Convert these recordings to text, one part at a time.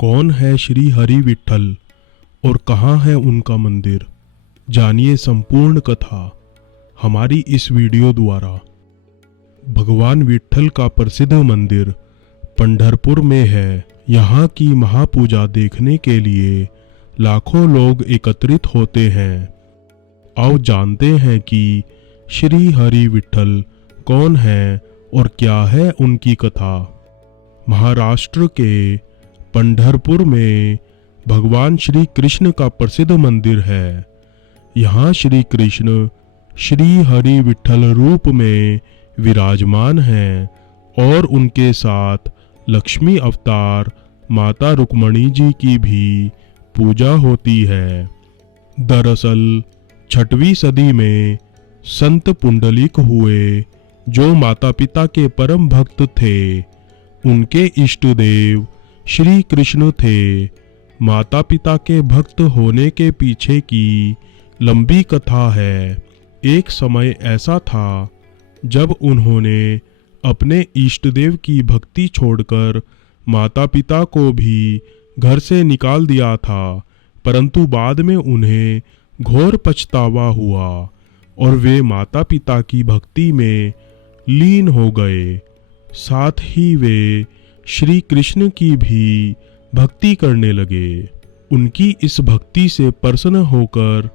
कौन है श्री हरि विठल और कहाँ है उनका मंदिर? जानिए संपूर्ण कथा हमारी इस वीडियो द्वारा। भगवान विठल का प्रसिद्ध मंदिर पंढरपुर में है। यहाँ की महापूजा देखने के लिए लाखों लोग एकत्रित होते हैं। आओ जानते हैं कि श्री हरि विठल कौन है और क्या है उनकी कथा। महाराष्ट्र के पंढरपुर में भगवान श्री कृष्ण का प्रसिद्ध मंदिर है। यहाँ श्री कृष्ण श्री हरि विठल रूप में विराजमान हैं और उनके साथ लक्ष्मी अवतार माता रुक्मणी जी की भी पूजा होती है। दरअसल 6वीं सदी में संत पुंडलिक हुए, जो माता पिता के परम भक्त थे। उनके इष्ट देव श्री कृष्ण थे। माता पिता के भक्त होने के पीछे की लंबी कथा है। एक समय ऐसा था जब उन्होंने अपने इष्ट देव की भक्ति छोड़कर माता पिता को भी घर से निकाल दिया था, परंतु बाद में उन्हें घोर पछतावा हुआ और वे माता पिता की भक्ति में लीन हो गए। साथ ही वे श्री कृष्ण की भी भक्ति करने लगे। उनकी इस भक्ति से प्रसन्न होकर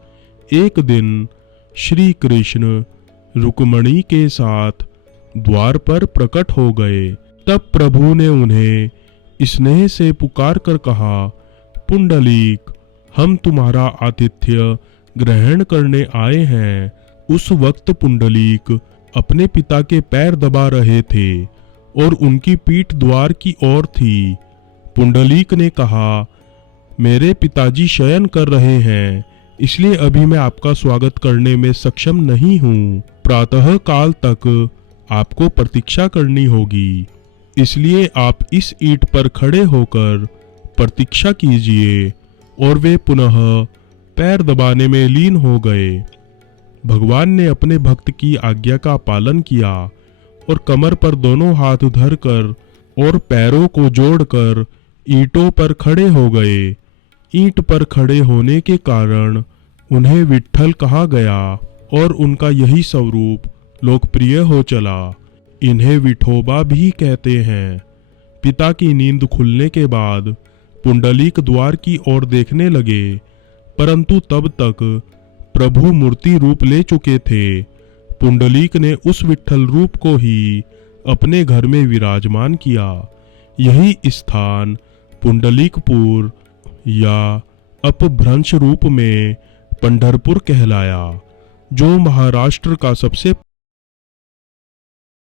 एक दिन श्री कृष्ण रुक्मणी के साथ द्वार पर प्रकट हो गए। तब प्रभु ने उन्हें स्नेह से पुकार कर कहा, पुंडलीक, हम तुम्हारा आतिथ्य ग्रहण करने आए हैं। उस वक्त पुंडलीक अपने पिता के पैर दबा रहे थे और उनकी पीठ द्वार की ओर थी। पुंडलीक ने कहा, मेरे पिताजी शयन कर रहे हैं, इसलिए अभी मैं आपका स्वागत करने में सक्षम नहीं हूँ। प्रातः काल तक आपको प्रतीक्षा करनी होगी, इसलिए आप इस ईंट पर खड़े होकर प्रतीक्षा कीजिए। और वे पुनः पैर दबाने में लीन हो गए। भगवान ने अपने भक्त की आज्ञा का पालन किया और कमर पर दोनों हाथ धरकर और पैरों को जोड़कर ईंटों पर खड़े हो गए। ईंट पर खड़े होने के कारण उन्हें विठल कहा गया और उनका यही स्वरूप लोकप्रिय हो चला। इन्हें विठोबा भी कहते हैं। पिता की नींद खुलने के बाद पुंडलीक द्वार की ओर देखने लगे, परंतु तब तक प्रभु मूर्ति रूप ले चुके थे। पुंडलीक ने उस विठल रूप को ही अपने घर में विराजमान किया। यही स्थान पुंडलीकपुर या अपभ्रंश रूप में पंढरपुर कहलाया, जो महाराष्ट्र का सबसे